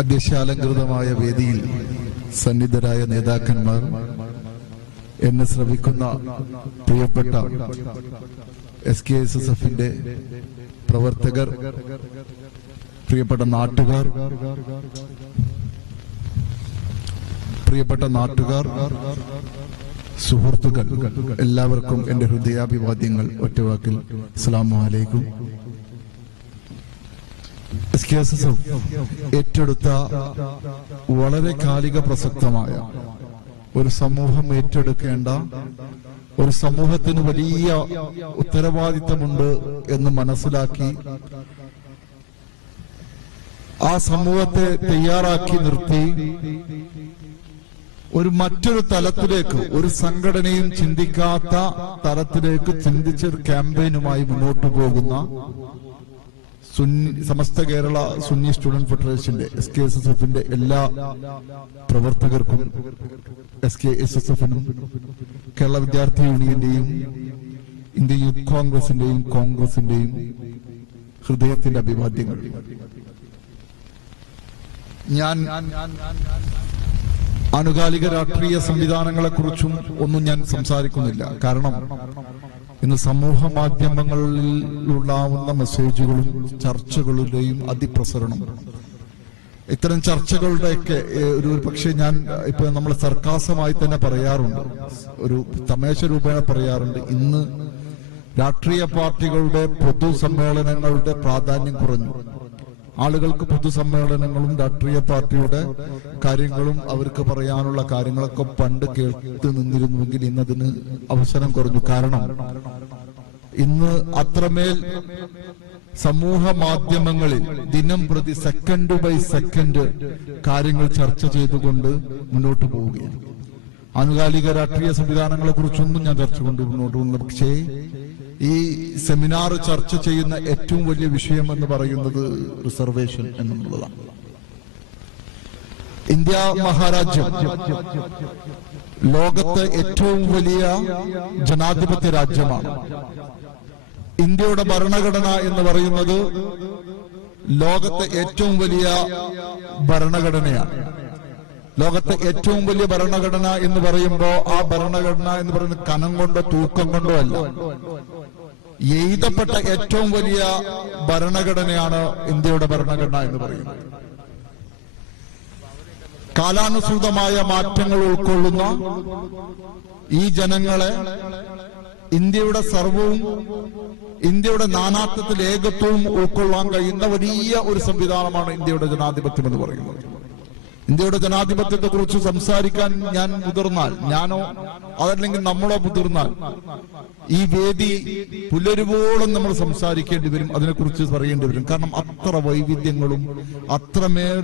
അധ്യക്ഷാലങ്കൃതമായ വേദിയിൽ സന്നിധരായ നേതാക്കന്മാർ, എന്നെ ശ്രമിക്കുന്ന പ്രിയപ്പെട്ട SKSSFന്റെ പ്രവർത്തകർ, പ്രിയപ്പെട്ട നാട്ടുകാർ, സുഹൃത്തുക്കൾ, എല്ലാവർക്കും എന്റെ ഹൃദയാഭിവാദ്യങ്ങൾ. ഒറ്റവാക്കിൽ അസ്സലാമു അലൈക്കും. SKSSF ഏറ്റെടുത്ത വളരെ കാലിക പ്രസക്തമായ ഒരു സമൂഹം ഏറ്റെടുക്കേണ്ട, ഒരു സമൂഹത്തിന് വലിയ ഉത്തരവാദിത്തമുണ്ട് എന്ന് മനസ്സിലാക്കി ആ സമൂഹത്തെ തയ്യാറാക്കി നിർത്തി മറ്റൊരു തലത്തിലേക്ക്, ഒരു സംഘടനയും ചിന്തിക്കാത്ത തലത്തിലേക്ക് ചിന്തിച്ച ഒരു ക്യാമ്പയിനുമായി മുന്നോട്ടു പോകുന്ന സമസ്ത കേരള സുന്നി സ്റ്റുഡന്റ് ഫെഡറേഷന്റെ SKSSFന്റെ എല്ലാ പ്രവർത്തകർക്കും, SKSSFനും കേരള വിദ്യാർത്ഥി യൂണിയന്റെയും ഇന്ത്യൻ യൂത്ത് കോൺഗ്രസിന്റെയും ഹൃദയത്തിന്റെ അഭിവാദ്യങ്ങൾ. ഞാൻ ആനുകാലിക രാഷ്ട്രീയ സംവിധാനങ്ങളെ കുറിച്ചും ഒന്നും ഞാൻ സംസാരിക്കുന്നില്ല. കാരണം ഇന്ന് സമൂഹ മാധ്യമങ്ങളിലുണ്ടാവുന്ന മെസ്സേജുകളും ചർച്ചകളുടെയും അതിപ്രസരണം, ഇത്തരം ചർച്ചകളുടെയൊക്കെ ഒരു പക്ഷേ ഞാൻ ഇപ്പൊ നമ്മൾ സർക്കാസമായി തന്നെ പറയാറുണ്ട്, ഒരു തമാശ രൂപേണ പറയാറുണ്ട്, ഇന്ന് രാഷ്ട്രീയ പാർട്ടികളുടെ പൊതുസമ്മേളനങ്ങളുടെ പ്രാധാന്യം കുറഞ്ഞു. ആളുകൾക്ക് പൊതുസമ്മേളനങ്ങളും രാഷ്ട്രീയ പാർട്ടിയുടെ കാര്യങ്ങളും അവർക്ക് പറയാനുള്ള കാര്യങ്ങളൊക്കെ പണ്ട് കേട്ട് നിന്നിരുന്നുവെങ്കിൽ ഇന്നതിന് അവസരം കുറഞ്ഞു. കാരണം ഇന്ന് അത്രമേൽ സമൂഹ മാധ്യമങ്ങളിൽ ദിനം പ്രതി സെക്കൻഡ് ബൈ സെക്കൻഡ് കാര്യങ്ങൾ ചർച്ച ചെയ്തുകൊണ്ട് മുന്നോട്ട് പോവുകയാണ്. ആനുകാലിക രാഷ്ട്രീയ സംവിധാനങ്ങളെ കുറിച്ചൊന്നും ഞാൻ ചർച്ച കൊണ്ട് മുന്നോട്ട് പോകുന്നത്. പക്ഷേ ഈ സെമിനാർ ചർച്ച ചെയ്യുന്ന ഏറ്റവും വലിയ വിഷയം എന്ന് പറയുന്നത് റിസർവേഷൻ എന്നുള്ളതാണ്. ഇന്ത്യ മഹാരാജ്യം ലോകത്തെ ഏറ്റവും വലിയ ജനാധിപത്യ രാജ്യമാണ്. ഇന്ത്യയുടെ ഭരണഘടന എന്ന് പറയുന്നത് ലോകത്തെ ഏറ്റവും വലിയ ഭരണഘടനയാണ്. ലോകത്തെ ഏറ്റവും വലിയ ഭരണഘടന എന്ന് പറയുമ്പോൾ ആ ഭരണഘടന എന്ന് പറയുന്നത് കനം കൊണ്ടോ തൂക്കം കൊണ്ടോ അല്ല, എഴുതപ്പെട്ട ഏറ്റവും വലിയ ഭരണഘടനയാണ് ഇന്ത്യയുടെ ഭരണഘടന എന്ന് പറയുന്നത്. കാലാനുസൃതമായ മാറ്റങ്ങൾ ഉൾക്കൊള്ളുന്ന ഈ ജനങ്ങളെ ഇന്ത്യയുടെ സർവവും, ഇന്ത്യയുടെ നാനാത്വത്തിൽ ഏകത്വവും ഉൾക്കൊള്ളാൻ കഴിയുന്ന വലിയ ഒരു സംവിധാനമാണ് ഇന്ത്യയുടെ ജനാധിപത്യം എന്ന് പറയുന്നത്. ഇന്ത്യയുടെ ജനാധിപത്യത്തെ കുറിച്ച് സംസാരിക്കാൻ ഞാൻ മുതിർന്നാൽ, ഞാനോ അതല്ലെങ്കിൽ നമ്മളോ മുതിർന്നാൽ, ഈ വേദി പുലരുവോളം നമ്മൾ സംസാരിക്കേണ്ടി വരും, അതിനെക്കുറിച്ച് പറയേണ്ടി വരും. കാരണം അത്ര വൈവിധ്യങ്ങളും അത്രമേൽ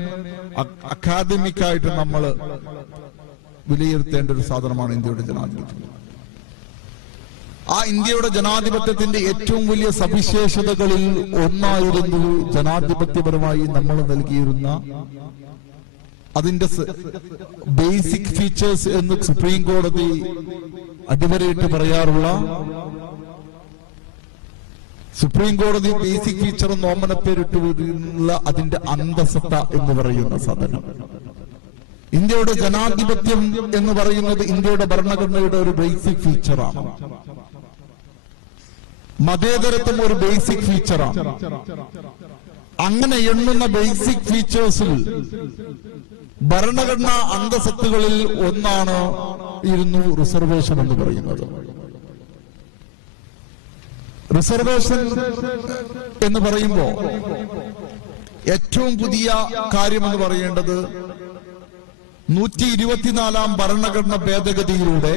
അക്കാദമിക്കായിട്ട് നമ്മൾ വിലയിരുത്തേണ്ട ഒരു സാധനമാണ് ഇന്ത്യയുടെ ജനാധിപത്യം. ആ ഇന്ത്യയുടെ ജനാധിപത്യത്തിന്റെ ഏറ്റവും വലിയ സവിശേഷതകളിൽ ഒന്നായിരുന്നു ജനാധിപത്യപരമായി നമ്മൾ നൽകിയിരുന്ന അതിന്റെ ബേസിക് ഫീച്ചേഴ്സ് എന്ന് സുപ്രീം കോടതി അടിവരയിട്ട് പറയാറുള്ള, സുപ്രീം കോടതി ബേസിക് ഫീച്ചർ എന്ന് ഓമനപ്പേരിട്ടുള്ള അതിന്റെ അന്തസത്ത എന്ന് പറയുന്ന സാധനം. ഇന്ത്യയുടെ ജനാധിപത്യം എന്ന് പറയുന്നത് ഇന്ത്യയുടെ ഭരണഘടനയുടെ ഒരു ബേസിക് ഫീച്ചറാണ്. മതേതരത്വം ഒരു ബേസിക് ഫീച്ചറാണ്. അങ്ങനെ എണ്ണുന്ന ബേസിക് ഫീച്ചേഴ്സിൽ ഭരണഘടനാ അന്തസത്തുകളിൽ ഒന്നാണ് റിസർവേഷൻ എന്ന് പറയുന്നത്. റിസർവേഷൻ എന്ന് പറയുമ്പോൾ ഏറ്റവും പുതിയ കാര്യമെന്ന് പറയേണ്ടത് 124 ഭരണഘടന ഭേദഗതിയിലൂടെ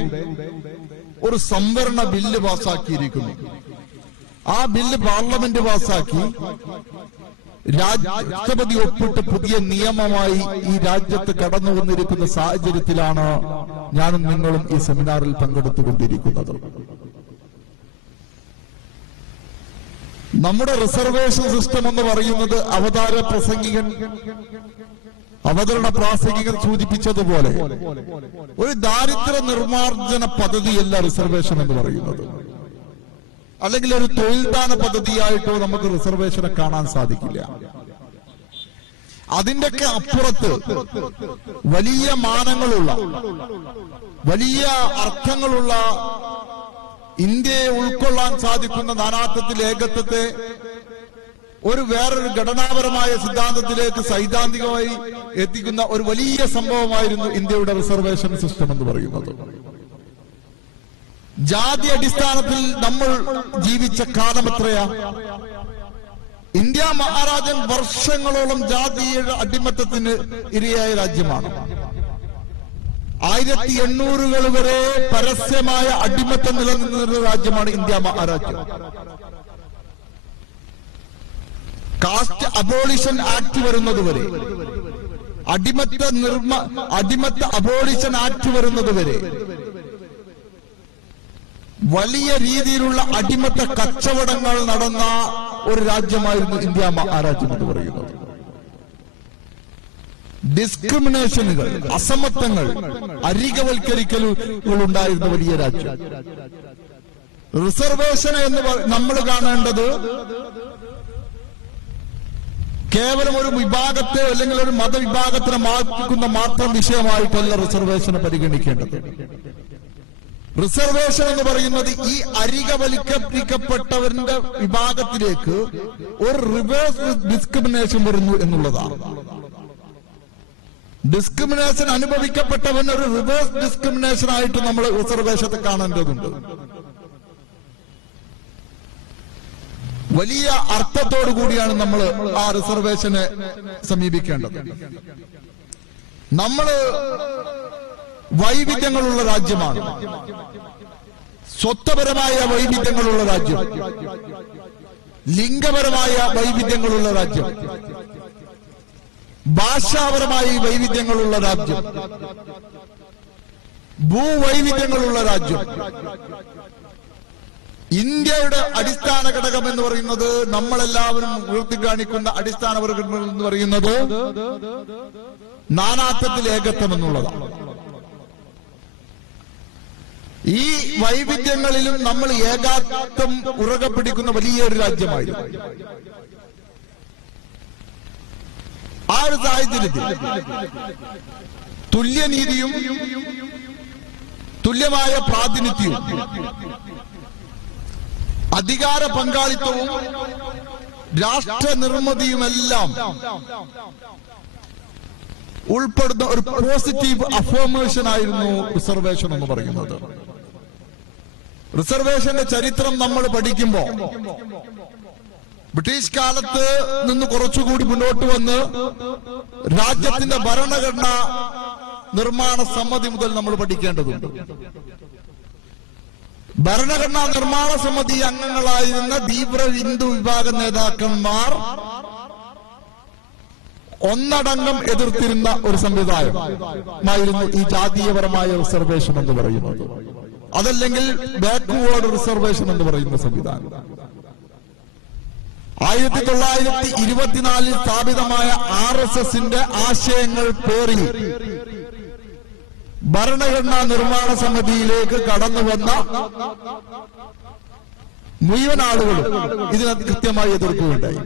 ഒരു സംവരണ ബില്ല് പാസാക്കിയിരിക്കുന്നു. ആ ബില്ല് പാർലമെന്റ് പാസാക്കി രാഷ്ട്രപതി ഒപ്പിട്ട് പുതിയ നിയമമായി ഈ രാജ്യത്ത് കടന്നു വന്നിരിക്കുന്ന സാഹചര്യത്തിലാണ് ഞാനും നിങ്ങളും ഈ സെമിനാറിൽ പങ്കെടുത്തുകൊണ്ടിരിക്കുന്നത്. നമ്മുടെ റിസർവേഷൻ സിസ്റ്റം എന്ന് പറയുന്നത് അവതരണ പ്രാസംഗികൻ സൂചിപ്പിച്ചതുപോലെ ഒരു ദാരിദ്ര്യ നിർമ്മാർജ്ജന പദ്ധതിയല്ല റിസർവേഷൻ എന്ന് പറയുന്നത്. അല്ലെങ്കിൽ ഒരു തൊഴിൽദാന പദ്ധതിയായിട്ടോ നമുക്ക് റിസർവേഷനെ കാണാൻ സാധിക്കില്ല. അതിന്റെയൊക്കെ അപ്പുറത്ത് വലിയ മാനങ്ങളുള്ള, വലിയ അർത്ഥങ്ങളുള്ള, ഇന്ത്യയെ ഉൾക്കൊള്ളാൻ സാധിക്കുന്ന നാനാത്വത്തിൽ ഏകത്വത്തെ ഒരു വേറൊരു ഘടനാപരമായ സിദ്ധാന്തത്തിലേക്ക് സൈദ്ധാന്തികമായി എത്തിക്കുന്ന ഒരു വലിയ സംഭവമായിരുന്നു ഇന്ത്യയുടെ റിസർവേഷൻ സിസ്റ്റം എന്ന് പറയുന്നത്. ജാതി അടിസ്ഥാനത്തിൽ നമ്മൾ ജീവിച്ച കാലം എത്രയാ? ഇന്ത്യ മഹാരാജ്യം വർഷങ്ങളോളം ജാതിയുടെ അടിമത്തത്തിന് ഇരയായ രാജ്യമാണ്. 1800 വരെ പരസ്യമായ അടിമത്തം നിലനിന്നിരുന്ന രാജ്യമാണ് ഇന്ത്യ മഹാരാജ്യം. കാസ്റ്റ് അബോളിഷൻ ആക്ട് വരുന്നതുവരെ, അടിമത്ത അബോളിഷൻ ആക്ട് വരുന്നതുവരെ വലിയ രീതിയിലുള്ള അടിമത്ത കച്ചവടങ്ങൾ നടന്ന ഒരു രാജ്യമായിരുന്നു ഇന്ത്യ മഹാരാജ്യം എന്ന് പറയുന്നത്. ഡിസ്ക്രിമിനേഷനുകൾ, അസമത്വങ്ങൾ, അരികവൽക്കരിക്കലുകൾ ഉണ്ടായിരുന്ന വലിയ രാജ്യം. റിസർവേഷൻ എന്ന് നമ്മൾ കാണേണ്ടത് കേവലം ഒരു വിഭാഗത്തെ അല്ലെങ്കിൽ ഒരു മതവിഭാഗത്തിനെ മാറ്റുന്ന മാത്രം വിഷയമായിട്ടല്ല റിസർവേഷനെ പരിഗണിക്കേണ്ടത്. റിസർവേഷൻ എന്ന് പറയുന്നത് ഈ അരികവൽക്കരിക്കപ്പെട്ടവരുടെ വിഭാഗത്തിലേക്ക് ഒരു റിവേഴ്സ് ഡിസ്ക്രിമിനേഷൻ വരുന്നു എന്നുള്ളതാണ്. ഡിസ്ക്രിമിനേഷൻ അനുഭവിക്കപ്പെട്ടവൻ ഒരു റിവേഴ്സ് ഡിസ്ക്രിമിനേഷൻ ആയിട്ട് നമ്മൾ റിസർവേഷത്തെ കാണേണ്ടതുണ്ട്. വലിയ അർത്ഥത്തോടു കൂടിയാണ് നമ്മൾ ആ റിസർവേഷനെ സമീപിക്കേണ്ടത്. നമ്മള് വൈവിധ്യങ്ങളുള്ള രാജ്യമാണ്, സ്വത്വപരമായ വൈവിധ്യങ്ങളുള്ള രാജ്യം, ലിംഗപരമായ വൈവിധ്യങ്ങളുള്ള രാജ്യം, ഭാഷാപരമായി വൈവിധ്യങ്ങളുള്ള രാജ്യം, ഭൂവൈവിധ്യങ്ങളുള്ള രാജ്യം. ഇന്ത്യയുടെ അടിസ്ഥാന ഘടകം എന്ന് പറയുന്നത്, നമ്മളെല്ലാവരും ഉയർത്തിക്കാണിക്കുന്ന അടിസ്ഥാന ഘടകം എന്ന് പറയുന്നത് നാനാത്വത്തിൽ ഏകത്വം എന്നുള്ളതാണ്. ഈ വൈവിധ്യങ്ങളിലും നമ്മൾ ഏകാത്വം ഉറകെ പിടിക്കുന്ന വലിയൊരു രാജ്യമായിരുന്നു. ആ ഒരു സാഹചര്യത്തിൽ തുല്യനീതിയും തുല്യമായ പ്രാതിനിധ്യവും അധികാര പങ്കാളിത്തവും രാഷ്ട്ര നിർമ്മിതിയുമെല്ലാം ഉൾപ്പെടുന്ന ഒരു പോസിറ്റീവ് അഫോർമേഷൻ ആയിരുന്നു റിസർവേഷൻ എന്ന് പറയുന്നത്. റിസർവേഷന്റെ ചരിത്രം നമ്മൾ പഠിക്കുമ്പോ ബ്രിട്ടീഷ് കാലത്ത് നിന്ന് കുറച്ചുകൂടി മുന്നോട്ട് വന്ന് രാജ്യത്തിന്റെ ഭരണഘടന നിർമ്മാണ സമിതി മുതൽ നമ്മൾ പഠിക്കേണ്ടതുണ്ട്. ഭരണഘടനാ നിർമ്മാണ സമിതി അംഗങ്ങളായിരുന്ന തീവ്ര ഹിന്ദു വിഭാഗ നേതാക്കന്മാർ ഒന്നടങ്കം എതിർത്തിരുന്ന ഒരു സംവിധാനമായിരുന്നു ഈ ജാതീയപരമായ റിസർവേഷൻ എന്ന് പറയുന്നത്. അതല്ലെങ്കിൽ ബാക്ക്വേർഡ് റിസർവേഷൻ എന്ന് പറയുന്ന സംവിധാനം 1924 സ്ഥാപിതമായ RSSന്റെ ആശയങ്ങൾ പേറി ഭരണഘടനാ നിർമ്മാണ സമിതിയിലേക്ക് കടന്നു വന്ന മുഴുവൻ ആളുകളും ഇതിനെ കൃത്യമായി എതിർക്കുകയുണ്ടായി.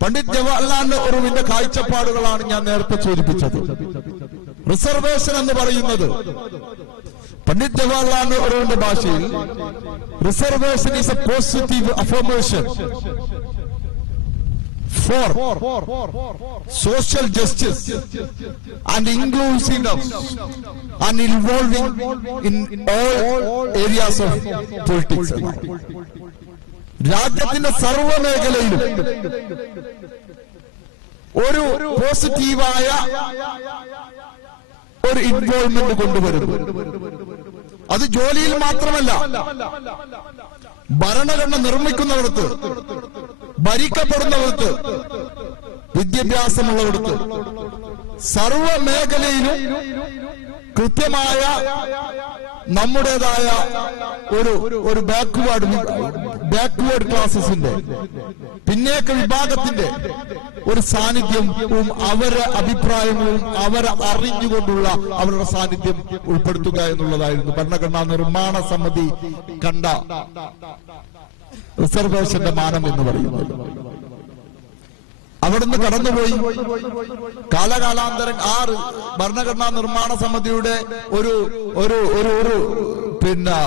പണ്ഡിറ്റ് ജവഹർലാൽ നെഹ്റുവിന്റെ കാഴ്ചപ്പാടുകളാണ് ഞാൻ നേരത്തെ സൂചിപ്പിച്ചത്. റിസർവേഷൻ എന്ന് പറയുന്നത് പണ്ഡിറ്റ് ജവഹർലാൽ നെഹ്റുവിന്റെ ഭാഷയിൽ reservation is A positive affirmation for social justice and inclusiveness and involving in all areas of politics. രാജ്യത്തിന്റെ സർവ്വ മേഖലയിലും ഒരു പോസിറ്റീവായ ഒരു ഇൻവോൾവ്മെന്റ് കൊണ്ടുവരുന്നു. അത് ജോലിയിൽ മാത്രമല്ല, ഭരണഘടന നിർമ്മിക്കുന്നിടത്ത്, ഭരിക്കപ്പെടുന്നിടത്ത്, വിദ്യാഭ്യാസമുള്ളിടത്ത്, സർവ മേഖലയിലും കൃത്യമായ നമ്മുടേതായ ഒരു ബാക്ക്വേർഡ് ക്ലാസസിന്റെ, പിന്നേക്ക വിഭാഗത്തിന്റെ ഒരു സാന്നിധ്യവും അവരുടെ അഭിപ്രായങ്ങളും അവരെ അറിഞ്ഞുകൊണ്ടുള്ള അവരുടെ സാന്നിധ്യം ഉൾപ്പെടുത്തുക എന്നുള്ളതായിരുന്നു ഭരണഘടനാ നിർമ്മാണ സമിതി കണ്ട റിസർവേഷന്റെ മാനം എന്ന് പറയുന്നത്. അവിടുന്ന് കടന്നുപോയി. കാലകാലാന്തരം ആ ഭരണഘടനാ നിർമ്മാണ സമിതിയുടെ ഒരു ഒരു ഒരു ഒരു പിന്നെ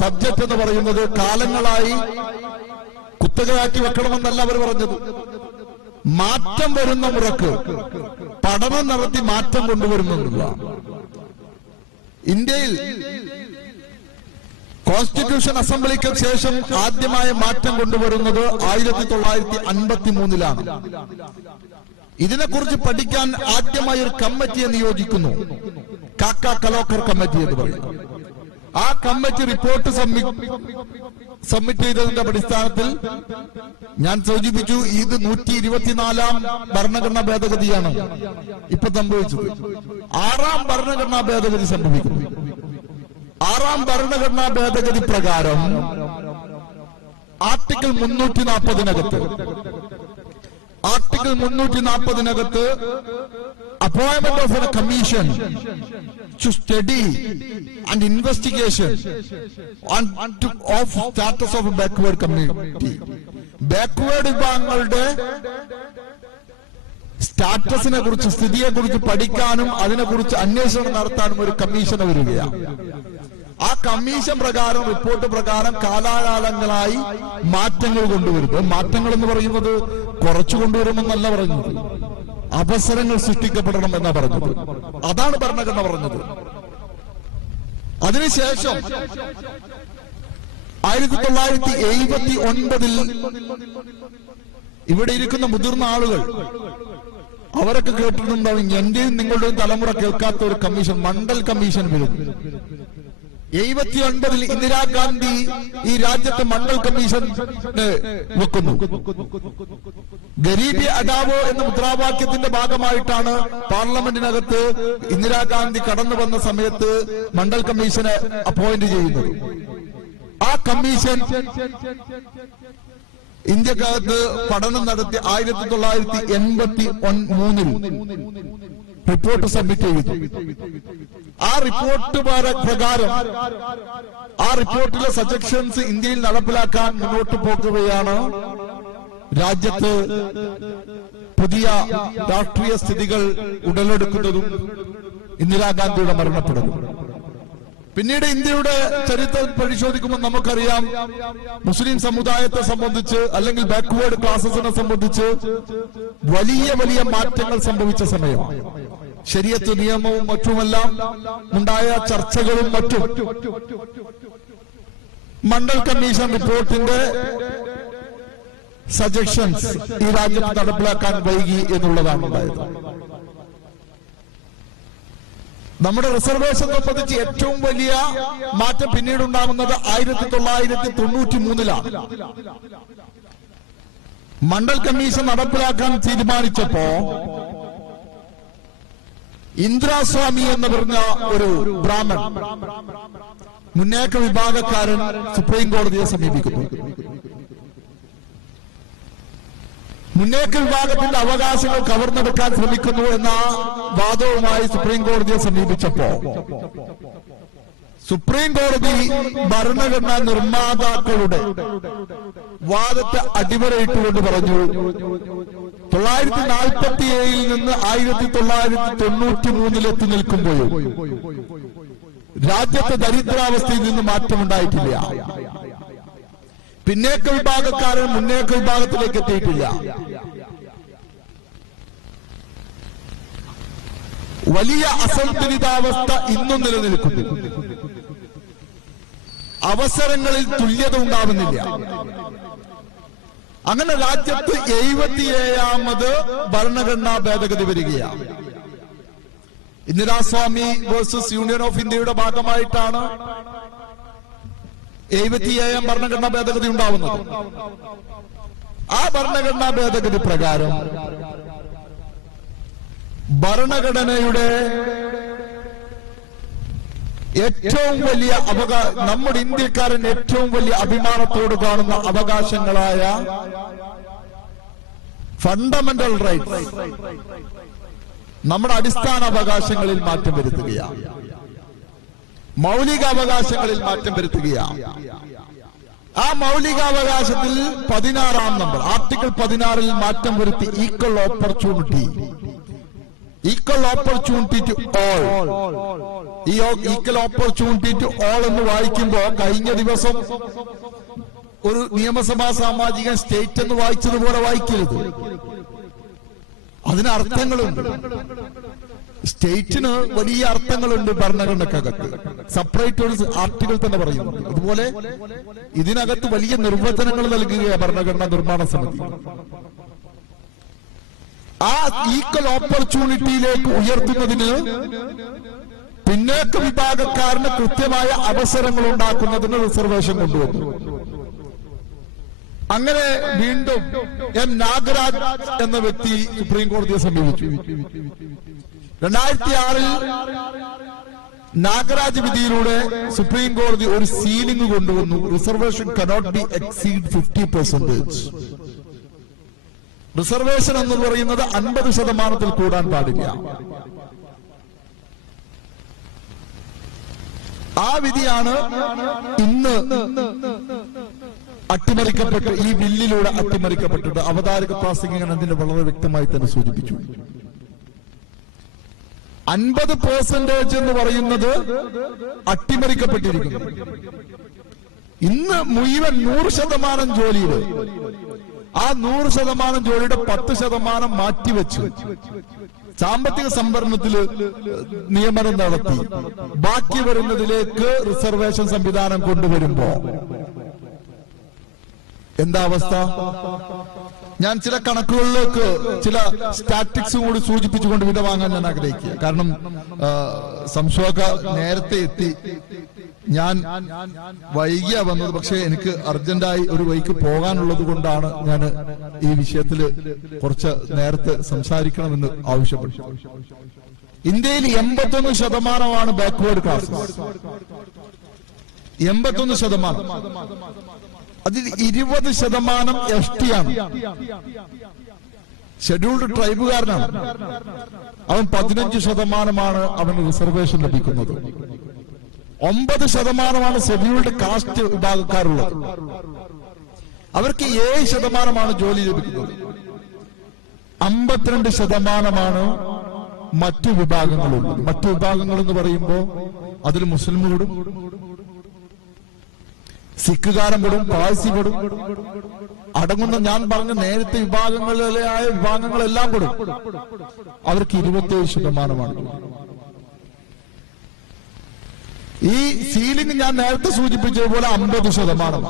സബ്ജക്ട് എന്ന് പറയുന്നത് കാലങ്ങളായി കുത്തകയാക്കി വെക്കണമെന്നല്ല അവർ പറഞ്ഞത്. മാറ്റം വരുന്ന മുറക്ക് പഠനം നടത്തി മാറ്റം കൊണ്ടുവരുന്നില്ല. ഇന്ത്യയിൽ കോൺസ്റ്റിറ്റ്യൂഷൻ അസംബ്ലിക്ക് ശേഷം ആദ്യമായ മാറ്റം കൊണ്ടുവരുന്നത് 1953-ലാണ്. ഇതിനെക്കുറിച്ച് പഠിക്കാൻ ആദ്യമായി ഒരു കമ്മിറ്റിയെ നിയോഗിക്കുന്നു. കാക്ക കലോക്കർ കമ്മിറ്റി എന്ന് പറയും. ആ കമ്മിറ്റി റിപ്പോർട്ട് സബ്മിറ്റ് ചെയ്തതിന്റെ അടിസ്ഥാനത്തിൽ ഞാൻ സൂചിപ്പിച്ചു, ഇത് 124-ാം ഭരണഘടനാ ഭേദഗതിയാണ് ഇപ്പൊ സംഭവിച്ചത്. 6-ാം ഭരണഘടനാ ഭേദഗതി സംഭവിക്കുന്നു. 6-ാം ഭരണഘടനാ ഭേദഗതി പ്രകാരം article 340-നകത്ത് appointment of a commission to study and investigation of status of a backward community. Backward വിഭാഗങ്ങളുടെ സ്റ്റാറ്റസിനെ കുറിച്ച്, സ്ഥിതിയെ കുറിച്ച് പഠിക്കാനും അതിനെക്കുറിച്ച് അന്വേഷണം നടത്താനും ഒരു കമ്മീഷൻ വരികയാണ്. ആ കമ്മീഷൻ പ്രകാരം, റിപ്പോർട്ട് പ്രകാരം കാലാകാലങ്ങളായി മാറ്റങ്ങൾ കൊണ്ടുവരുന്നത്. മാറ്റങ്ങൾ എന്ന് പറയുന്നത് കുറച്ചു കൊണ്ടുവരുമെന്നല്ല പറഞ്ഞത്, അവസരങ്ങൾ സൃഷ്ടിക്കപ്പെടണം എന്നാ പറഞ്ഞത്. അതാണ് ഭരണഘടന പറഞ്ഞത്. അതിനുശേഷം 1979-ൽ ഇവിടെ ഇരിക്കുന്ന മുതിർന്ന ആളുകൾ അവരൊക്കെ കേട്ടിട്ടുണ്ടാവും, എന്റെയും നിങ്ങളുടെയും തലമുറ കേൾക്കാത്ത ഒരു കമ്മീഷൻ, മണ്ഡൽ കമ്മീഷൻ വരും. 79-ൽ ഇന്ദിരാഗാന്ധി ഈ രാജ്യത്തെ മണ്ഡൽ കമ്മീഷൻ വെക്കുന്നു. ഗരീബി ഹഠാവോ എന്ന മുദ്രാവാക്യത്തിന്റെ ഭാഗമായിട്ടാണ് പാർലമെന്റിനകത്ത് ഇന്ദിരാഗാന്ധി കടന്നു വന്ന സമയത്ത് മണ്ഡൽ കമ്മീഷനെ അപ്പോയിന്റ് ചെയ്യുന്നത്. ആ കമ്മീഷൻ ഇന്ത്യക്കകത്ത് പഠനം നടത്തി 1983-ൽ റിപ്പോർട്ട് സബ്മിറ്റ് ചെയ്തു. ആ റിപ്പോർട്ട് പ്രകാരം, ആ റിപ്പോർട്ടിലെ സജഷൻസ് ഇന്ത്യയിൽ നടപ്പിലാക്കാൻ മുന്നോട്ട് പോകുകയാണ് രാജ്യത്ത് പുതിയ രാഷ്ട്രീയ സ്ഥിതികൾ ഉടലെടുക്കുന്നതും ഇന്ദിരാഗാന്ധിയുടെ മരണപ്പെടുന്നു. പിന്നീട് ഇന്ത്യയുടെ ചരിത്രം പരിശോധിക്കുമ്പോൾ നമുക്കറിയാം, മുസ്ലിം സമുദായത്തെ സംബന്ധിച്ച് അല്ലെങ്കിൽ ബാക്ക്വേർഡ് ക്ലാസസിനെ സംബന്ധിച്ച് വലിയ വലിയ മാറ്റങ്ങൾ സംഭവിച്ച സമയം. ശരീഅത്ത് നിയമവും മറ്റുമെല്ലാം ഉണ്ടായ ചർച്ചകളും മറ്റും മണ്ഡൽ കമ്മീഷൻ റിപ്പോർട്ടിന്റെ സജഷൻസ് ഈ രാജ്യത്ത് നടപ്പിലാക്കാൻ വൈകി എന്നുള്ളതാണ് ഉണ്ടായത്. നമ്മുടെ റിസർവേഷൻ സംബന്ധിച്ച് ഏറ്റവും വലിയ മാറ്റം പിന്നീട് ഉണ്ടാകുന്നത് 1993-ലാണ്. മണ്ഡൽ കമ്മീഷൻ നടപ്പിലാക്കാൻ തീരുമാനിച്ചപ്പോ ഇന്ദ്രാസ്വാമി എന്ന് പറഞ്ഞ ഒരു ബ്രാഹ്മൺ, മുന്നേറ്റ വിഭാഗക്കാരൻ, സുപ്രീം കോടതിയെ സമീപിക്കുന്നു. മുന്നേറ്റ വിഭാഗത്തിന്റെ അവകാശങ്ങൾ കവർന്നെടുക്കാൻ ശ്രമിക്കുന്നു എന്ന വാദവുമായി സുപ്രീം കോടതിയെ സമീപിച്ചപ്പോ സുപ്രീം കോടതി ഭരണഘടനാ നിർമ്മാതാക്കളുടെ വാദത്തെ അടിവരയിട്ടുകൊണ്ട് പറഞ്ഞു, 947-ൽ നിന്ന് 1993-ലെത്തി നിൽക്കുമ്പോഴും രാജ്യത്തെ ദരിദ്രാവസ്ഥയിൽ നിന്ന് മാറ്റമുണ്ടായിട്ടില്ല. പിന്നേക്ക വിഭാഗക്കാരൻ മുന്നേക്ക വിഭാഗത്തിലേക്ക് എത്തിയിട്ടില്ല. വലിയ അസന്തുലിതാവസ്ഥ ഇന്നും നിലനിൽക്കുന്നു. അവസരങ്ങളിൽ തുല്യത ഉണ്ടാവുന്നില്ല. അങ്ങനെ രാജ്യത്ത് 77-ാമത് ഭരണഘടനാ ഭേദഗതി വരികയാണ്. ഇന്ദിരാസ്വാമി വേഴ്സസ് യൂണിയൻ ഓഫ് ഇന്ത്യയുടെ ഭാഗമായിട്ടാണ് 77-ാം ഭരണഘടനാ ഭേദഗതി ഉണ്ടാവുന്നത്. ആ ഭരണഘടനാ ഭേദഗതി പ്രകാരം ഭരണഘടനയുടെ ഏറ്റവും വലിയ നമ്മുടെ ഇന്ത്യക്കാരൻ ഏറ്റവും വലിയ അഭിമാനത്തോട് കാണുന്ന അവകാശങ്ങളായ ഫണ്ടമെന്റൽ റൈറ്റ്സ്, നമ്മുടെ അടിസ്ഥാന അവകാശങ്ങളിൽ മാറ്റം വരുത്തുകയാണ്. മൗലിക അവകാശങ്ങളിൽ മാറ്റം വരുത്തുകയാണ്. ആ മൗലികാവകാശത്തിൽ 16-ാം നമ്പർ ആർട്ടിക്കിൾ 16-ൽ മാറ്റം വരുത്തി ഈക്വൽ ഓപ്പർച്യൂണിറ്റി ടു ഓൾ. ഈ ഈക്വൽ ഓപ്പർച്യൂണിറ്റി ടു ഓൾ എന്ന് വായിക്കുമ്പോ കഴിഞ്ഞ ദിവസം ഒരു നിയമസഭാ സാമാജികൻ സ്റ്റേറ്റ് എന്ന് വായിച്ചതുപോലെ വായിക്കരുത്. അതിന് അർത്ഥങ്ങളുണ്ട്. സ്റ്റേറ്റിന് വലിയ അർത്ഥങ്ങളുണ്ട് ഭരണഘടനക്കകത്ത്. സെപ്പറേറ്റ് ഒരു ആർട്ടിക്കിൾ തന്നെ പറയുന്നു. അതുപോലെ ഇതിനകത്ത് വലിയ നിർവചനങ്ങൾ നൽകുകയാണ് ഭരണഘടനാ നിർമ്മാണ സമിതി. ആ ഈക്വൽ ഓപ്പർച്യൂണിറ്റിയിലേക്ക് ഉയർത്തുന്നതിന് പിന്നോക്ക വിഭാഗക്കാരന് കൃത്യമായ അവസരങ്ങൾ ഉണ്ടാക്കുന്നതിന് റിസർവേഷൻ കൊണ്ടുവന്നു. അങ്ങനെ വീണ്ടും എം നാഗരാജ് എന്ന വ്യക്തി സുപ്രീം കോടതിയെ സമീപിച്ചു. 2006-ൽ നാഗരാജ് വിധിയിലൂടെ സുപ്രീം കോടതി ഒരു സീലിംഗ് കൊണ്ടുവന്നു. Reservation cannot be exceed 50%. Reservation എന്ന് പറയുന്നത് 50% കൂടാൻ പാടില്ല. ആ വിധിയാണ് ഇന്ന് അട്ടിമറിക്കപ്പെട്ട് ഈ ബില്ലിലൂടെ അട്ടിമറിക്കപ്പെട്ടിട്ട് അവതാരക പ്രാസംഗികൻ അതിന്റെ വളരെ വ്യക്തമായി തന്നെ സൂചിപ്പിച്ചു. 50% എന്ന് പറയുന്നത് അട്ടിമറിക്കപ്പെട്ടിരിക്കുന്നു. ഇന്ന് മുഴുവൻ 100% ജോലിയിൽ ആ 100% ജോലിയുടെ 10% മാറ്റിവെച്ചു സാമ്പത്തിക സംവരണത്തില് നിയമനം നടത്തി ബാക്കി വരുന്നതിലേക്ക് റിസർവേഷൻ സംവിധാനം കൊണ്ടുവരുമ്പോ എന്താ അവസ്ഥ? ഞാൻ ചില കണക്കുകളിലേക്ക് ചില സ്റ്റാറ്റിക്സും കൂടി സൂചിപ്പിച്ചുകൊണ്ട് വിട വാങ്ങാൻ ഞാൻ ആഗ്രഹിക്കുക. കാരണം സംശോക നേരത്തെ എത്തി, ഞാൻ വൈകിയാ വന്നത്. പക്ഷെ എനിക്ക് അർജന്റായി ഒരു വഴിക്ക് പോകാനുള്ളത് കൊണ്ടാണ് ഞാൻ ഈ വിഷയത്തിൽ കുറച്ച് നേരത്തെ സംസാരിക്കണമെന്ന് ആവശ്യപ്പെട്ടു. ഇന്ത്യയിൽ 81% ബാക്ക്വേർഡ് ക്ലാസ്. 81%. അതിൽ 20% ST ആണ്, ഷെഡ്യൂൾഡ് ട്രൈബുകാരനാണ്. അവൻ 15% അവന് റിസർവേഷൻ ലഭിക്കുന്നത്. 9% ഷെഡ്യൂൾഡ് കാസ്റ്റ് വിഭാഗക്കാരുള്ളത്. അവർക്ക് 7% ജോലി ലഭിക്കുന്നത്. 52% മറ്റു വിഭാഗങ്ങളുള്ളത്. മറ്റു വിഭാഗങ്ങൾ എന്ന് പറയുമ്പോൾ അതിൽ മുസ്ലിമുകളും സിഖുകാരൻ പെടും, പാഴ്സി പെടും, അടങ്ങുന്ന ഞാൻ പറഞ്ഞ നേരത്തെ വിഭാഗങ്ങളിലായ വിഭാഗങ്ങളെല്ലാം പെടും. അവർക്ക് 27%. ഈ സീലിംഗ് ഞാൻ നേരത്തെ സൂചിപ്പിച്ചതുപോലെ 50%.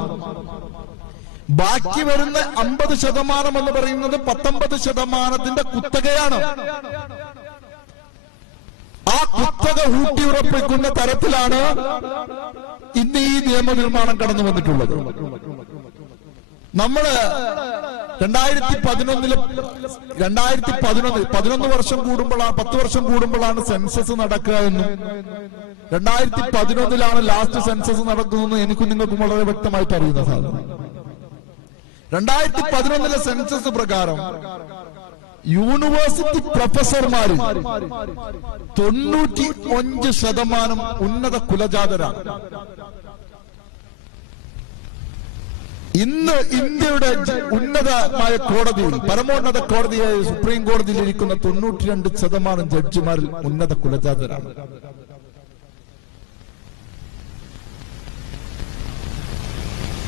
ബാക്കി വരുന്ന 50% എന്ന് പറയുന്നത് 19% കുത്തകയാണ്. ആ കുത്തക ഊട്ടിയുറപ്പിക്കുന്ന തരത്തിലാണ് ഇന്ന് ഈ നിയമനിർമ്മാണം കടന്നു വന്നിട്ടുള്ളത്. നമ്മള് 2011 വർഷം കൂടുമ്പോഴാണ്, 10 വർഷം കൂടുമ്പോഴാണ് സെൻസസ് നടക്കുക എന്നും 2011 ലാസ്റ്റ് സെൻസസ് നടക്കുന്നതെന്ന് എനിക്കും നിങ്ങൾക്കും വളരെ വ്യക്തമായിട്ട് അറിയുന്ന സാധനം. 2011 സെൻസസ് പ്രകാരം യൂണിവേഴ്സിറ്റി പ്രൊഫസർമാരിൽ 95% ഉന്നത കുലജാതരാണ്. ഇന്ന് ഇന്ത്യയുടെ ഉന്നതമായ കോടതിയിൽ, പരമോന്നത കോടതിയായ സുപ്രീം കോടതിയിൽ ഇരിക്കുന്ന 92% ജഡ്ജിമാരിൽ ഉന്നത കുലജാതരാണ്.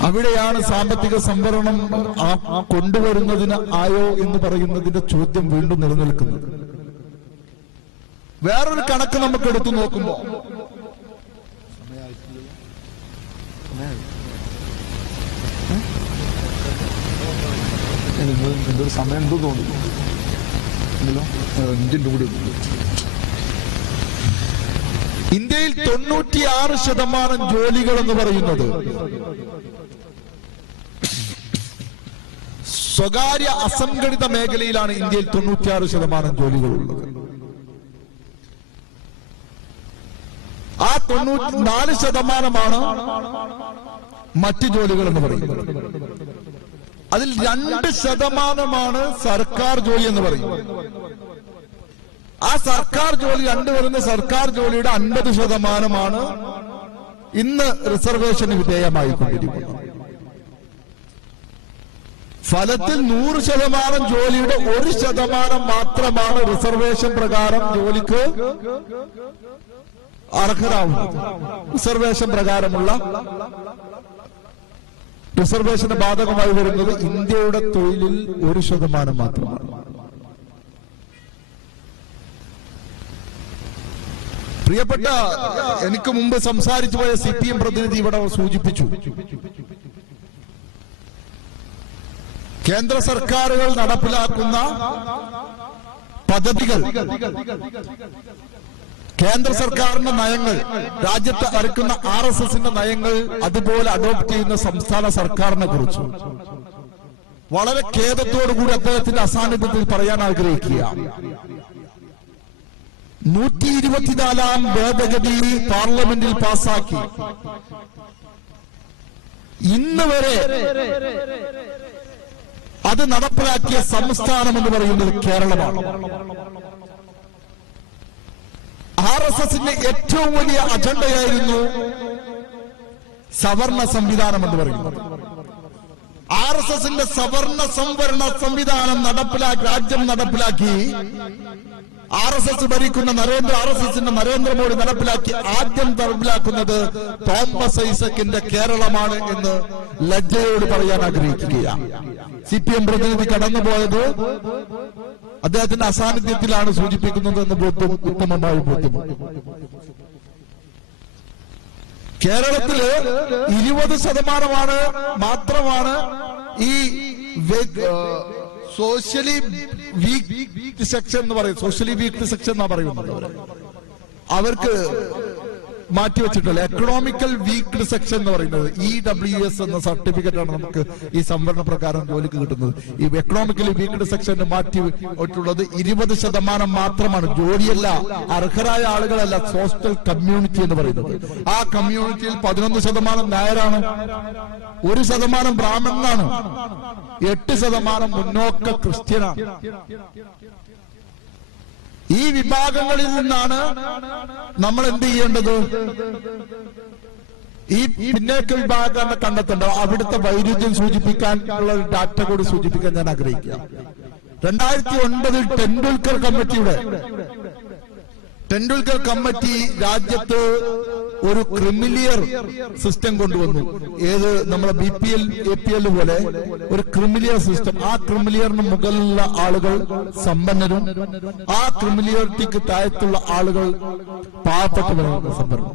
അവിടെയാണ് സാമ്പത്തിക സംവരണം കൊണ്ടുവരുന്നതിന് ആയോ എന്ന് പറയുന്നതിന്റെ ചോദ്യം വീണ്ടും നിലനിൽക്കുന്നത്. വേറൊരു കണക്ക് നമുക്ക് എടുത്തു നോക്കുമ്പോ എന്തൊരു സമയം എന്തോ തോന്നുന്നു. ഇന്ത്യയിൽ 96% ജോലികൾ എന്ന് പറയുന്നത് സ്വകാര്യ അസംഘടിത മേഖലയിലാണ്. ഇന്ത്യയിൽ 96% ജോലികളുള്ളത്. ആ 94% മറ്റു ജോലികൾ എന്ന് പറയുന്നത്. അതിൽ 2% സർക്കാർ ജോലി എന്ന് പറയുന്നത്. ആ സർക്കാർ ജോലി വരുന്ന സർക്കാർ ജോലിയുടെ 50% ഇന്ന് റിസർവേഷന് വിധേയമായിക്കൊണ്ടിരിക്കുന്നത്. ഫലത്തിൽ 100% ജോലിയുടെ 1% മാത്രമാണ് റിസർവേഷൻ പ്രകാരം ജോലിക്ക് അർഹരാവുന്നത്. റിസർവേഷൻ പ്രകാരമുള്ള റിസർവേഷന് ബാധകമായി വരുന്നത് ഇന്ത്യയുടെ തൊഴിലിൽ 1% മാത്രമാണ്. പ്രിയപ്പെട്ട എനിക്ക് മുമ്പ് സംസാരിച്ചു പോയ CPM പ്രതിനിധി ഇവിടെ സൂചിപ്പിച്ചു, കേന്ദ്ര സർക്കാരുകൾ നടപ്പിലാക്കുന്ന പദ്ധതികൾ, കേന്ദ്ര സർക്കാരിന്റെ നയങ്ങൾ, രാജ്യത്ത് അരക്കുന്ന RSSന്റെ നയങ്ങൾ അതുപോലെ അഡോപ്റ്റ് ചെയ്യുന്ന സംസ്ഥാന സർക്കാരിനെ കുറിച്ച് വളരെ ഖേദത്തോടുകൂടി അദ്ദേഹത്തിന്റെ അസാന്നിധ്യത്തിൽ പറയാൻ ആഗ്രഹിക്കുക. 124ാം ഭേദഗതി പാർലമെന്റിൽ പാസാക്കി ഇന്ന് വരെ അത് നടപ്പിലാക്കിയ സംസ്ഥാനം എന്ന് പറയുന്നത് കേരളമാണ്. RSSന്റെ ഏറ്റവും വലിയ അജണ്ടയായിരുന്നു സവർണ സംവിധാനം എന്ന് പറയുന്നത്. RSSന്റെ സവർണ സംവരണ സംവിധാനം രാജ്യം നടപ്പിലാക്കി RSS ഭരിക്കുന്ന RSSന്റെ നരേന്ദ്രമോദി ആദ്യം നടപ്പിലാക്കുന്നത് തോമസ് ഐസക്കിന്റെ കേരളമാണ് എന്ന് ലജ്ജയോട് പറയാൻ ആഗ്രഹിക്കുകയാണ്. CPM പ്രതിനിധി കടന്നുപോയത് അദ്ദേഹത്തിന്റെ അസാന്നിധ്യത്തിലാണ് സൂചിപ്പിക്കുന്നത് എന്ന് ഉത്തമമായ ബോധ്യമുണ്ട്. കേരളത്തില് 20% മാത്രമാണ് ഈ സോഷ്യലി വീക്ക് സെക്ഷൻ എന്ന് പറയും. സോഷ്യലി വീക്ക് സെക്ഷൻ എന്നാ പറയുന്നത്. അവർക്ക് മാറ്റിവെച്ചിട്ടുള്ള എക്കണോമിക്കൽ വീക്ക്ഡ് സെക്ഷൻ എന്ന് പറയുന്നത് EWS എന്ന സർട്ടിഫിക്കറ്റ് ആണ് നമുക്ക് ഈ സംവരണ പ്രകാരം ജോലിക്ക് കിട്ടുന്നത്. ഈ എക്കണോമിക്കലി വീക്ക്ഡ് സെക്ഷന് മാറ്റിയിട്ടുള്ളത് 20% മാത്രമാണ്. ജോലിയല്ല, അർഹരായ ആളുകളല്ല, സോഷ്യൽ കമ്മ്യൂണിറ്റി എന്ന് പറയുന്നത്. ആ കമ്മ്യൂണിറ്റിയിൽ 11% നായരാണ്, 1% ബ്രാഹ്മണനാണ്, 8% മുന്നോക്ക ക്രിസ്ത്യനാണ്. ഈ വിഭാഗങ്ങളിൽ നിന്നാണ് നമ്മൾ എന്ത് ചെയ്യേണ്ടത്? ഈ പിന്നേക്ക വിഭാഗം കണ്ടെത്തേണ്ടത്. അവിടുത്തെ വൈരുദ്ധ്യം സൂചിപ്പിക്കാൻ ഉള്ള ഒരു ഡാറ്റ കൂടി സൂചിപ്പിക്കാൻ ഞാൻ ആഗ്രഹിക്കാം. 2009 ടെണ്ടുൽക്കർ കമ്മിറ്റി രാജ്യത്ത് ഒരു ക്രിമിലിയർ സിസ്റ്റം കൊണ്ടുവന്നു. ഏത് നമ്മളെ BPL APL പോലെ ഒരു ക്രിമിലിയർ സിസ്റ്റം. ആ ക്രിമിലിയറിന് മുകളിലുള്ള ആളുകൾ സമ്പന്നരും ആ ക്രിമിലിയറിറ്റിക്ക് താഴത്തുള്ള ആളുകൾ പാവപ്പെട്ടവരും സമ്പന്നരും.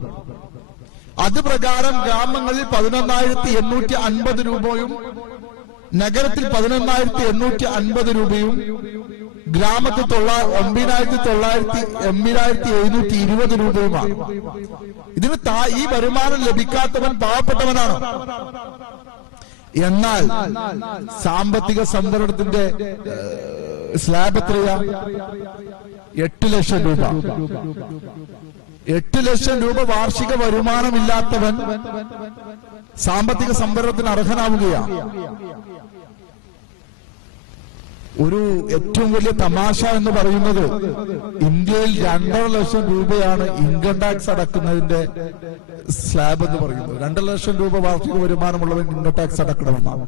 അത് പ്രകാരം ഗ്രാമങ്ങളിൽ 11,850 രൂപയും നഗരത്തിൽ 11,850 രൂപയും ഗ്രാമത്തിൽ 9,720 രൂപയുമാണ്. ഇതിന് ഈ വരുമാനം ലഭിക്കാത്തവൻ പാവപ്പെട്ടവനാണ്. എന്നാൽ സാമ്പത്തിക സംവരണത്തിന്റെ സ്ലാബ് എത്രയാ? 8 ലക്ഷം രൂപ. 8 ലക്ഷം രൂപ വാർഷിക വരുമാനമില്ലാത്തവൻ സാമ്പത്തിക സംവരണത്തിന് അർഹനാവുകയാണ്. ഒരു ഏറ്റവും വലിയ തമാശ എന്ന് പറയുന്നത് ഇന്ത്യയിൽ 2.5 ലക്ഷം രൂപയാണ് ഇൻകം ടാക്സ് അടക്കുന്നതിന്റെ സ്ലാബ് എന്ന് പറയുന്നത്. 2 ലക്ഷം രൂപ വാർഷിക വരുമാനമുള്ളവൻ ഇൻകം ടാക്സ് അടക്കണമെന്നാണ്.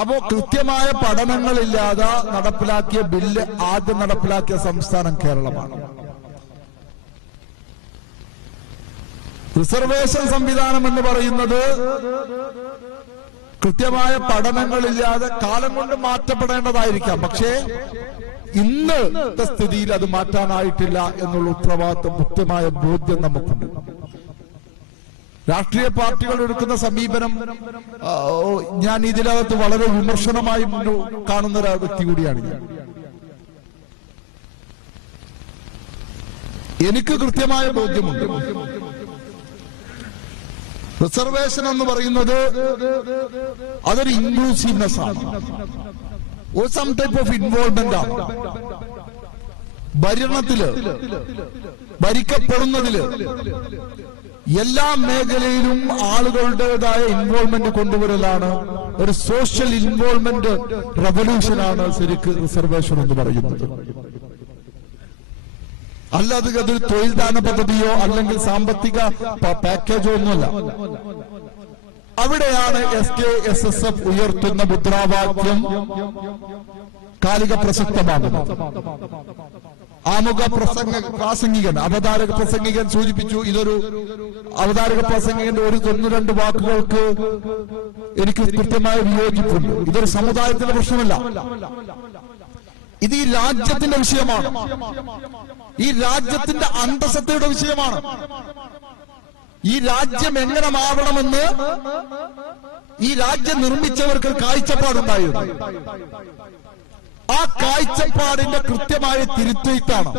അപ്പോ കൃത്യമായ പഠനങ്ങളില്ലാതെ നടപ്പിലാക്കിയ ബില്ല് ആദ്യം നടപ്പിലാക്കിയ സംസ്ഥാനം കേരളമാണ്. റിസർവേഷൻ സംവിധാനം എന്ന് പറയുന്നത് കൃത്യമായ പഠനങ്ങളില്ലാതെ കാലം കൊണ്ട് മാറ്റപ്പെടേണ്ടതായിരിക്കാം. പക്ഷേ ഇന്നത്തെ സ്ഥിതിയിൽ അത് മാറ്റാനായിട്ടില്ല എന്നുള്ള ഉത്തരവാദിത്വം, കൃത്യമായ ബോധ്യം നമുക്കുണ്ട്. രാഷ്ട്രീയ പാർട്ടികൾ എടുക്കുന്ന സമീപനം ഞാൻ ഇതിനകത്ത് വളരെ വിമർശനമായി കാണുന്ന ഒരു വ്യക്തി കൂടിയാണ് ഞാൻ. എനിക്ക് കൃത്യമായ ബോധ്യമുണ്ട്. റിസർവേഷൻ എന്ന് പറയുന്നത് അതൊരു ഇൻക്ലൂസീവ്നെസ് ആണ്, സം ടൈപ്പ് ഓഫ് ഇൻവോൾവ്മെന്റ് ആണ്. ഭരണത്തില് ഭരിക്കപ്പെടുന്നതില് എല്ലാ മേഖലയിലും ആളുകളുടേതായ ഇൻവോൾവ്മെന്റ് കൊണ്ടുവരലാണ്. ഒരു സോഷ്യൽ ഇൻവോൾവ്മെന്റ് റവല്യൂഷനാണ് ശരിക്ക് റിസർവേഷൻ എന്ന് പറയുന്നത്. അല്ലാതെ അതൊരു തൊഴിൽ ദാന പദ്ധതിയോ അല്ലെങ്കിൽ സാമ്പത്തിക പാക്കേജോ ഒന്നുമല്ല. അവിടെയാണ് SKSSF ഉയർത്തുന്ന മുദ്രാവാക്യം കാലിക പ്രസക്തമാകുന്നത്. ആമുഖ പ്രാസംഗികൻ അവതാരക പ്രസംഗികൻ സൂചിപ്പിച്ചു. ഇതൊരു അവതാരക പ്രസംഗികന്റെ ഒരു 1-2 വാക്കുകൾക്ക് എനിക്ക് കൃത്യമായ വിയോജിപ്പുണ്ട്. ഇതൊരു സമുദായത്തിന്റെ പ്രശ്നമല്ല, ഇത് ഈ രാജ്യത്തിന്റെ വിഷയമാണ്, ഈ രാജ്യത്തിന്റെ അന്തസത്തയുടെ വിഷയമാണ്. ഈ രാജ്യം എങ്ങനെ മാറണമെന്ന് ഈ രാജ്യം നിർമ്മിച്ചവർക്ക് കാഴ്ചപ്പാടുണ്ടായിരുന്നു. ആ കാഴ്ചപ്പാടിന്റെ കൃത്യമായ തിരുത്തെഴുത്താണ്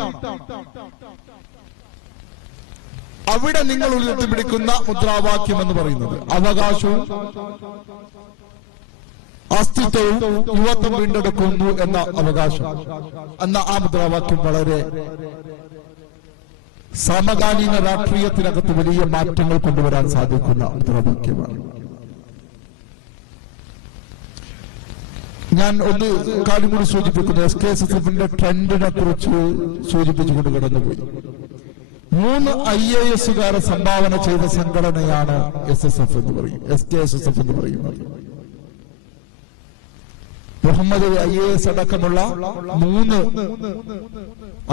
അവിടെ നിങ്ങൾ ഉയർത്തിപ്പിടിക്കുന്ന മുദ്രാവാക്യം എന്ന് പറയുന്നത്. അവകാശവും അസ്തിത്വവും യുവത്വം വീണ്ടെടുക്കുന്നു എന്ന അവകാശം എന്ന ആ മുദ്രാവാക്യം വളരെ സമകാലീന രാഷ്ട്രീയത്തിനകത്ത് വലിയ മാറ്റങ്ങൾ കൊണ്ടുവരാൻ സാധിക്കുന്ന മുദ്രാവാക്യമാണ്. ഞാൻ ഒന്ന് കാര്യം കൂടി സൂചിപ്പിക്കുന്നു. SKSSFന്റെ ട്രെൻഡിനെ കുറിച്ച് സൂചിപ്പിച്ചുകൊണ്ട് കടന്നുപോയി. 3 IAS സംഭാവന ചെയ്ത സംഘടനയാണ് SSF എന്ന് പറയും, SKSSF എന്ന് പറയുന്നത്. മുഹമ്മദ് IAS അടക്കമുള്ള 3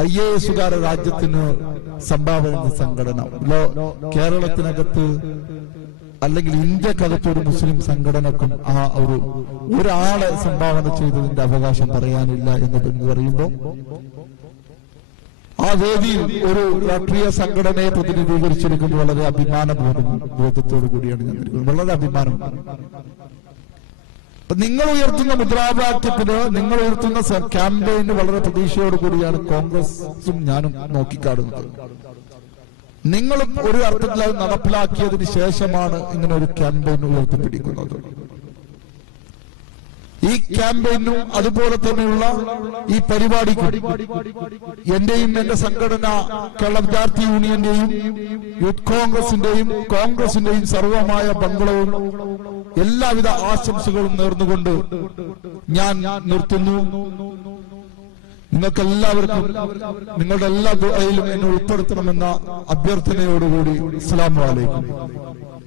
IAS രാജ്യത്തിന് സംഭാവന ചെയ്ത സംഘടന. കേരളത്തിനകത്ത് അല്ലെങ്കിൽ ഇന്ത്യക്കകത്ത് ഒരു മുസ്ലിം സംഘടനക്കും ആ ഒരാളെ സംഭാവന ചെയ്തതിന്റെ അവകാശം പറയാനില്ല എന്ന് പറയുമ്പോൾ ആ വേദിയിൽ ഒരു രാഷ്ട്രീയ സംഘടനയെ പ്രതിനിധീകരിച്ചിരിക്കുന്നത് വളരെ ബോധത്തോടു കൂടിയാണ് ഞാൻ ഇരിക്കുന്നത്. വളരെ അഭിമാനം. നിങ്ങൾ ഉയർത്തുന്ന മുദ്രാവാക്യത്തിന്, നിങ്ങൾ ഉയർത്തുന്ന ക്യാമ്പയിന് വളരെ പ്രതീക്ഷയോടുകൂടിയാണ് കോൺഗ്രസും ഞാനും നോക്കിക്കാണുന്നത്. നിങ്ങളും ഒരു അർത്ഥത്തിൽ അത് നടപ്പിലാക്കിയതിന് ശേഷമാണ് ഇങ്ങനെ ഒരു ക്യാമ്പയിൻ ഉയർത്തിപ്പിടിക്കുന്നത്. ഈ ക്യാമ്പയിനും അതുപോലെ തന്നെയുള്ള ഈ പരിപാടിക്കും എന്റെയും എന്റെ സംഘടന കേരള വിദ്യാർത്ഥി യൂണിയന്റെയും യൂത്ത് കോൺഗ്രസിന്റെയും സർവമായ ബംഗ്ലവും എല്ലാവിധ ആശംസകളും നേർന്നുകൊണ്ട് ഞാൻ നിർത്തുന്നു. നിങ്ങൾക്കെല്ലാവർക്കും നിങ്ങളുടെ എല്ലാ ദുആയിലും എന്നെ ഉൾപ്പെടുത്തണമെന്ന അഭ്യർത്ഥനയോടുകൂടി അസ്സലാമു അലൈക്കും.